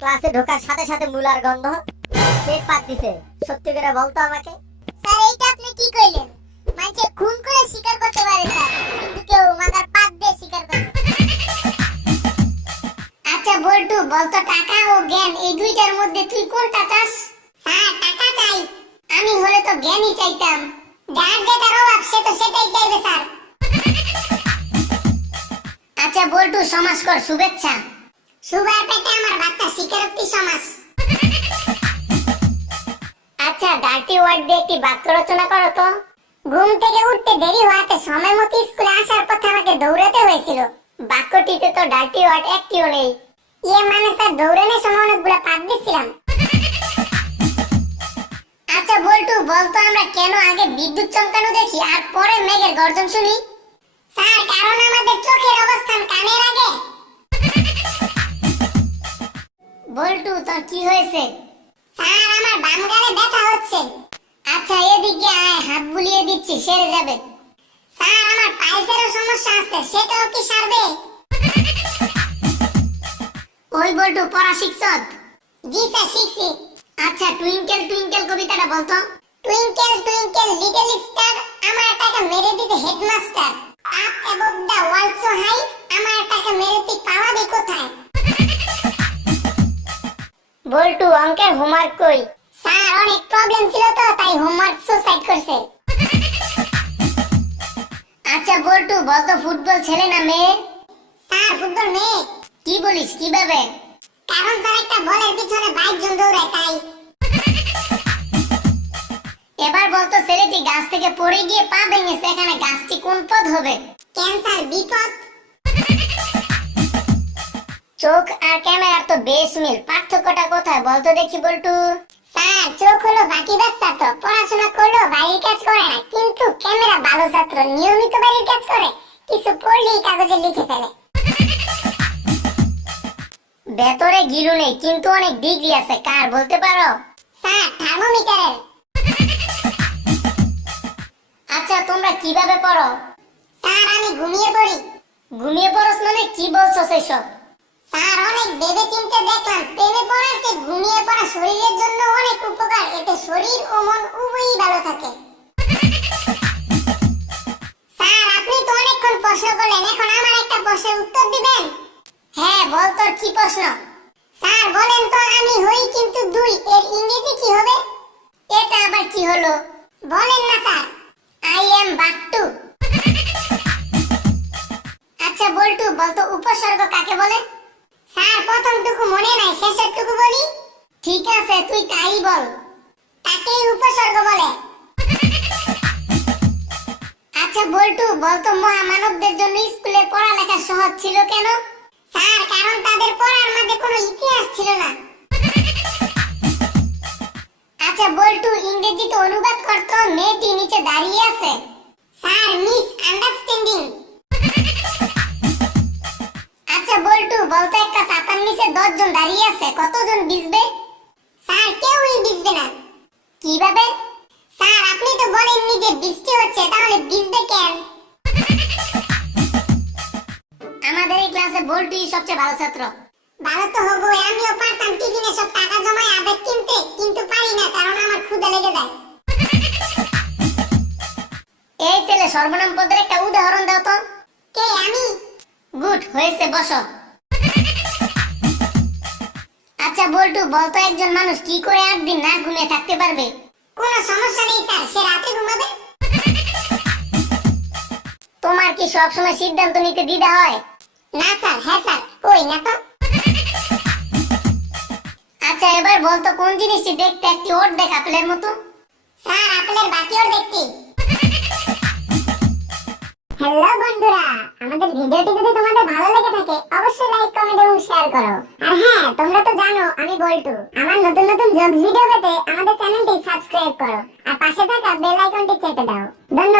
ক্লাসে ঢোকার সাথে সাথে মুলার গন্ধ পেট পাত দিছে। সত্যি করে বলতো আমাকে। স্যার এইটা আপনি কি কইলেন? মানে খুন করে স্বীকার করতে পারে স্যার, কিন্তু কেউ মাথার পাত দিয়ে স্বীকার করে। আচ্ছা বল্টু, বলতো টাকা ও জ্ঞান এই দুইটার মধ্যে তুই কোনটা চাস? স্যার টাকা চাই। আমি হলে তো জ্ঞানই চাইতাম। যার যেটার অভাব সে তো সেটাই চাইবে স্যার। আচ্ছা বল্টু, সমাজ কর শুভেচ্ছা। সুবার পেটে আমার বাচ্চা স্বীকারোক্তি সমাজ। আচ্ছা ডার্টি ওয়ার্ড দিয়ে একটি বাক্য রচনা করো তো। ঘুম থেকে উঠতে দেরি হওয়াতে সময় মতো স্কুলে আসার পথে আমাকে দৌড়াতে হয়েছিল। বাক্যটিতে তো ডার্টি ওয়ার্ড একটিও নেই। মানে স্যার দৌড়ানোর সময় অনেকগুলো পাত দিচ্ছিলাম। আচ্ছা বল্টু, বলতো আমরা কেন আগে বিদ্যুৎ চমকানো দেখি আর পরে মেঘের গর্জন শুনি? স্যার কারণ আমাদের চোখের অবস্থান কানের আগে। বল্টু তোর কি হয়েছে? স্যার আমার বাম গালে ব্যথা হচ্ছে। আচ্ছা এদিকে আয়, হাত বুলিয়ে দিচ্ছি, সেরে যাবে। স্যার আমার পাইলসেরও সমস্যা আছে, সেটাও কি সারবে? ওই বল্টু পড়া শিখছত? জি স্যার শিখছি। আচ্ছা টুইঙ্কেল টুইঙ্কেল কবিতাটা বলতো। টুইঙ্কেল টুইঙ্কেল লিটল স্টার, আমার টাকা মেরে দিতে headmaster. Up above the world so high, আমার টাকা মেরে তুই পালাবি কোথায়? বল্টু অঙ্কের হোমওয়ার্ক কই? স্যার অনেক প্রবলেম ছিল তো তাই হোমওয়ার্ক সুসাইড করছে। আচ্ছা বল্টু বলতো ফুটবল ছেলে না মেয়ে? স্যার ফুটবল মেয়ে। কি বলিস, কিভাবে? কারণ স্যার একটা বলের পিছনে 22 জন দৌড়ায় তাই। এবার বলতো ছেলেটি গাছ থেকে পড়ে গিয়ে পা ভেঙেছে, এখানে গাছটি কোন পদ হবে? ক্যান্সার বিপদ। চোখ আর ক্যামেরার তো বেশ মিল, পার্থক্যটা কোথায় বলতো দেখি বল্টু? স্যার চোখ হলো বাকি বাচ্চা, তো পড়াশোনা করলো বাড়ির কাজ করে না, কিন্তু ক্যামেরা ভালো ছাত্র, নিয়মিত বাড়ির কাজ করে, কিছু পড়লেই কাগজে লিখে ফেলে। ভেতরে গিলু নেই কিন্তু অনেক ডিগ্রি আছে, কার বলতে পারো? স্যার থার্মোমিটারের। আচ্ছা তোমরা কিভাবে পড়ো? স্যার আমি ঘুমিয়ে পড়ি। ঘুমিয়ে পড়স মানে কি বলছো সেসব? স্যার অনেক ভেবে চিন্তে দেখলাম প্রেমে পড়ার চেয়ে ঘুমিয়ে পড়া শরীরের জন্য অনেক উপকার, এতে শরীর ও মন উভয়ই ভালো থাকে। স্যার আপনি তো অনেকক্ষণ প্রশ্ন করলেন, এখন আমার একটা প্রশ্নের উত্তর দিবেন? হ্যাঁ বল তোর কি প্রশ্ন? স্যার বলেন তো আমি হই কিন্তু দুই, এর ইংরেজি কি হবে? এটা আবার কি হলো? বলেন না স্যার। I am বাট্টু। আচ্ছা বল্টু বলতো উপসর্গ কাকে বলে? স্যার প্রথমটুকু মনে নাই, শেষেরটুকু বলি। ঠিক আছে তুই তাই বল। তাকেই উপসর্গ বলে। আচ্ছা বল্টু বলতো মহামানবদের জন্য স্কুলে পড়ালেখা সহজ ছিল কেন? স্যার কারণ তাদের পড়ার মাঝে কোনো ইতিহাস ছিল না। আচ্ছা বল্টু ইংরেজিতে অনুবাদ করতো মেয়েটি নিচে দাঁড়িয়ে আছে। Sir miss understanding. আচ্ছা বল্টু বলতো একটা ছাতার নিচে 10 জন দাঁড়িয়ে আছে, কতজন ভিজবে? স্যার কেউই ভিজবে না। কিভাবে? স্যার আপনি তো বলেননি যে বৃষ্টি হচ্ছে, তাহলে ভিজবে কেন? আমাদের এই ক্লাসে বল্টুই সবচেয়ে ভালো ছাত্র। ভালো তো হবো, আমিও পারতাম টিফিনে সব টাকা জমায় আবেগ কিনতে, কিন্তু পারি না কারণ আমার ক্ষুধা লেগে যায়। এই ছেলে সর্বনাম পদের একটা উদাহরণ দাও তো। কে আমি? গুড হয়েছে, বসো। আচ্ছা বল্টু বলতো একজন মানুষ কি করে 8 দিন না ঘুমিয়ে থাকতে পারবে? কোনো সমস্যা নেই স্যার, সে রাতে ঘুমাবে। তোমার কি সব সময় সিদ্ধান্ত নিতে দ্বিধা হয়? না স্যার। হ্যাঁ স্যার। কই না তো। আচ্ছা এবার বলতো কোন জিনিসটি দেখতে একটি অর্ধেক আপেলের মতো? স্যার আপেলের বাকি অর্ধেকটি। হ্যালো বন্ধুরা, আমাদের ভিডিওটি যদি তোমাদের ভালো লেগে থাকে অবশ্যই লাইক কমেন্ট এবং শেয়ার করো। আর হ্যাঁ তোমরা তো জানো আমি বল্টু, আমার নতুন নতুন জোকস ভিডিও পেতে আমাদের চ্যানেলটি সাবস্ক্রাইব করো আর পাশে থাকা বেল আইকনটি চেপে দাও। ধন্যবাদ।